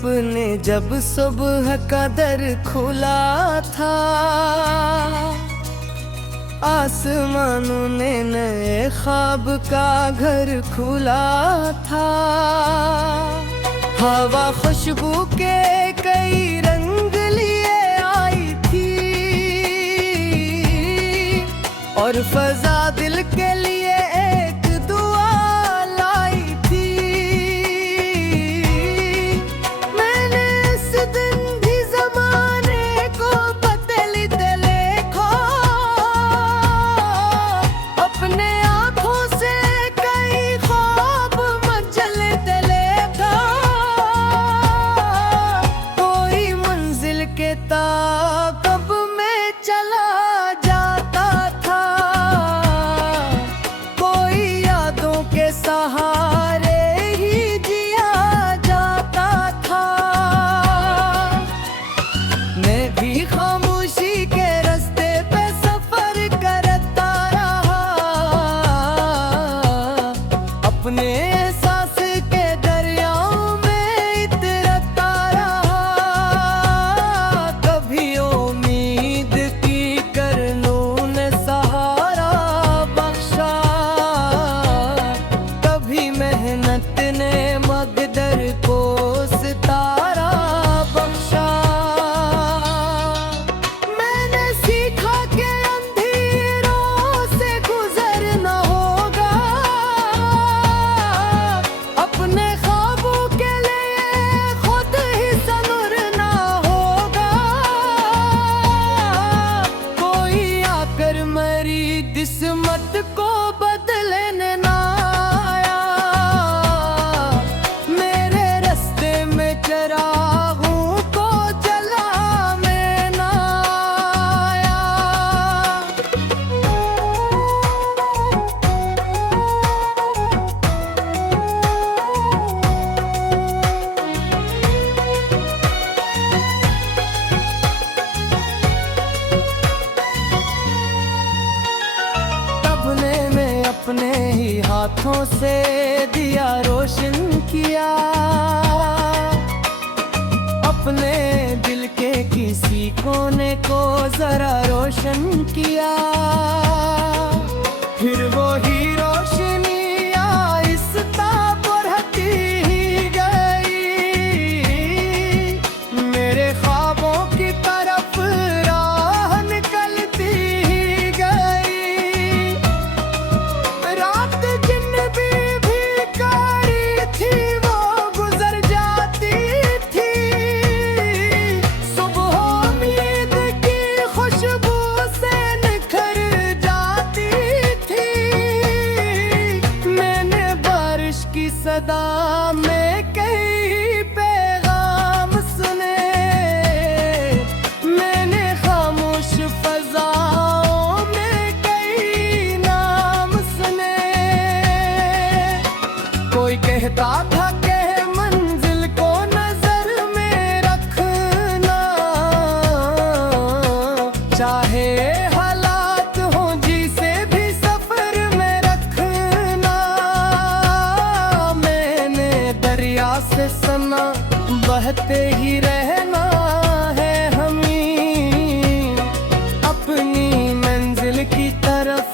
सपने जब सुबह का दर खुला था, आसमानों ने नए ख्वाब का घर खुला था। हवा खुशबू के कई रंग लिए आई थी और फजा दिल के लिए एक दुआ लाई थी। मैंने इस दिन भी ज़माने को बदलते देखा, अपने आँखों से कई ख्वाब मचलते देखा। कोई मंजिल के ताक़ब में चला जाता था, कोई यादों के सहारे ही जिया जाता था। मैं भी खामोशी के रास्ते पे सफर करता रहा, अपने एहसास के दरियाओं में इतरता रहा। कभी उम्मीद की करनों ने सहारा बख्शा, कभी मेहनत ने मकदर को सितारा बख्शा। मैंने सीखा कि अंधेरों से गुजरना होगा, अपने ख्वाबों के लिए खुद ही संवरना होगा। कोई आकर मेरी किस्मत को बदलने ना आया, मेरे रास्ते में चरागों को जलाने ना आया। तब ने मैं अपने ही हाथों से दिया रोशन किया, अपने दिल के किसी कोने को जरा रोशन किया। फिर वो ही रोशनी आहिस्ता बढ़ती ही गई, मेरे ख्वाबों की तरफ राह निकलती ही गई। रात जिन भी कारी थी वो गुजर जाती थी, सुबह उम्मीद की खुशबू से निखर जाती थी। मैंने बारिश की सदा में कई पैगाम सुने, मैंने खामोश फजाओं में कई नाम सुने। कोई कहता था कि मंजिल को नजर में रखना, चाहे हालात हो जिसे भी सफर में रखना। मैंने दरिया से सुना बहते ही रहना है हमें, अपनी मंजिल की तरफ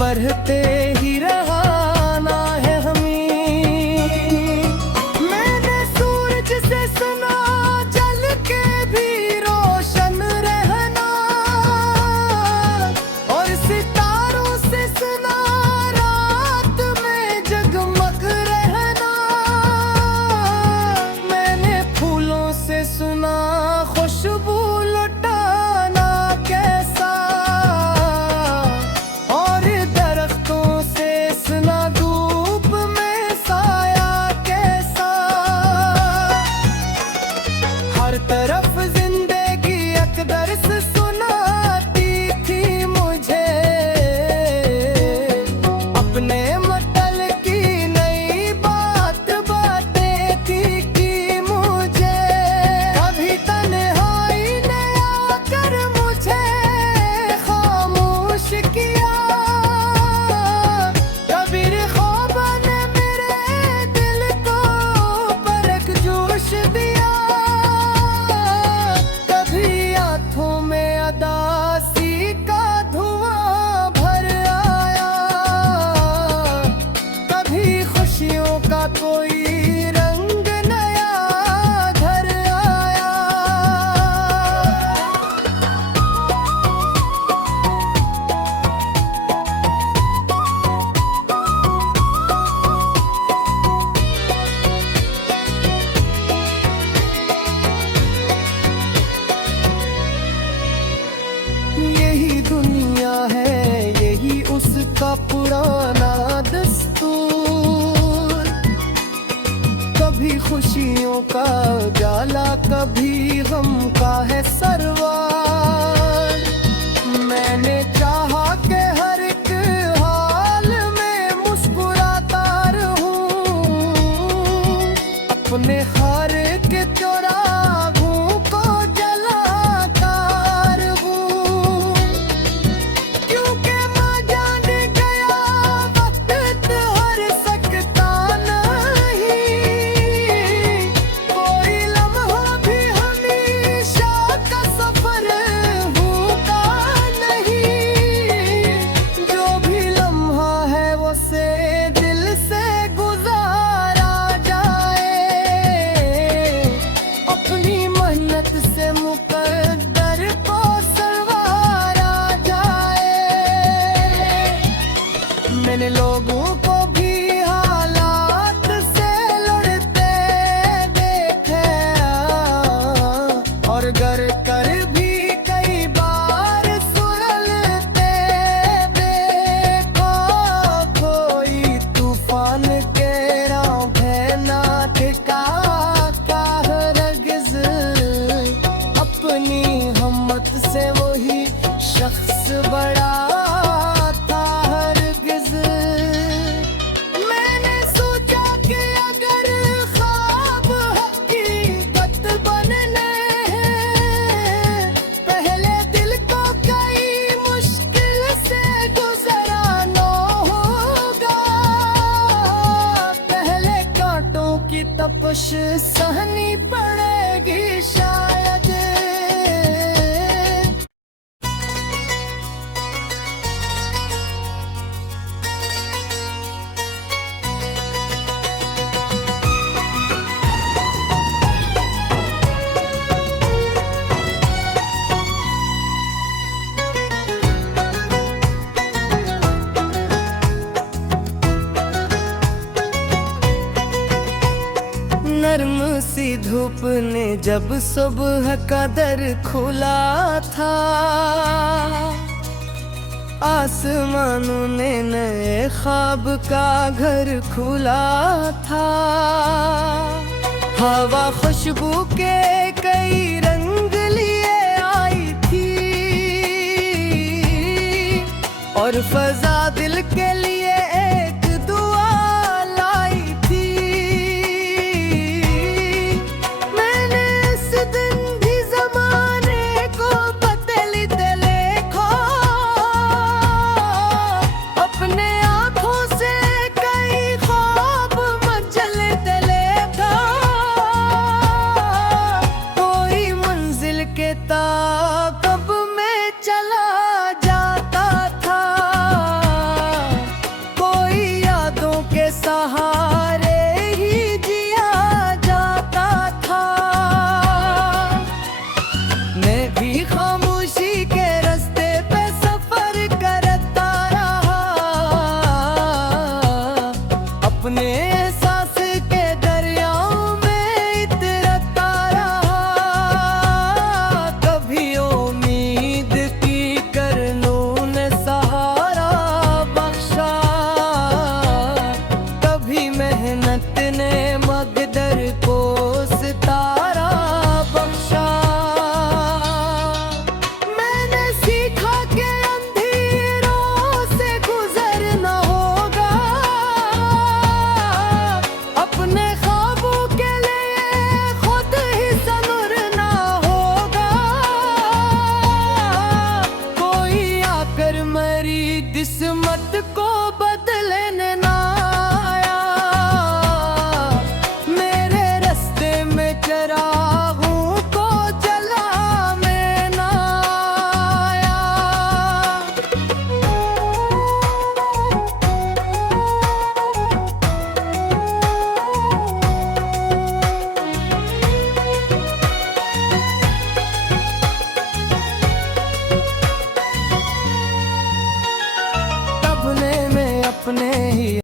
बढ़ते ही रहना है हमें। मैंने सूरज से सुना जल के भी रोशन रहना, और सितारों से सुना रात में जगमग रहना। मैंने फूलों से सुना खुशबू लुटाना कैसा, और दरख्तों यही दुनिया है, यही उसका पुराना दस्तूर। कभी खुशियों का उजाला, कभी गम का है सरवार। मैंने चाहा कि हर एक हाल में मुस्कुराता रहूं, अपने हर एक चौराहों को जलाता रहूं। क्योंकि मैं जान गया वक्त हार सकता नहीं, कोई लम्हा भी हमेशा का सफर होगा नहीं। जो भी लम्हा है वो से दिल से गुजारा जाए, अपनी मेहनत से मुकद्दर को संवारा जाए। मैंने लोगों को भी हालात से लड़ते देखा, और गर कर भी कई बार सुलझते देखा। कोई तूफान के राह ना ठिकाता हरगिज़, अपनी हिम्मत से वही शख्स बड़ा था हरगिज़। मैंने सोचा कि अगर ख्वाब हकीकत बनने हैं, पहले दिल को कई मुश्किल से गुजराना होगा। पहले कांटों की तपश सहनी पड़ेगी शायद। नर्म सी धूप ने जब सुबह का दर खुला था, आसमानों ने नए ख्वाब का घर खुला था। हवा खुशबू के कई रंग लिए आई थी, और फजा दिल के लिए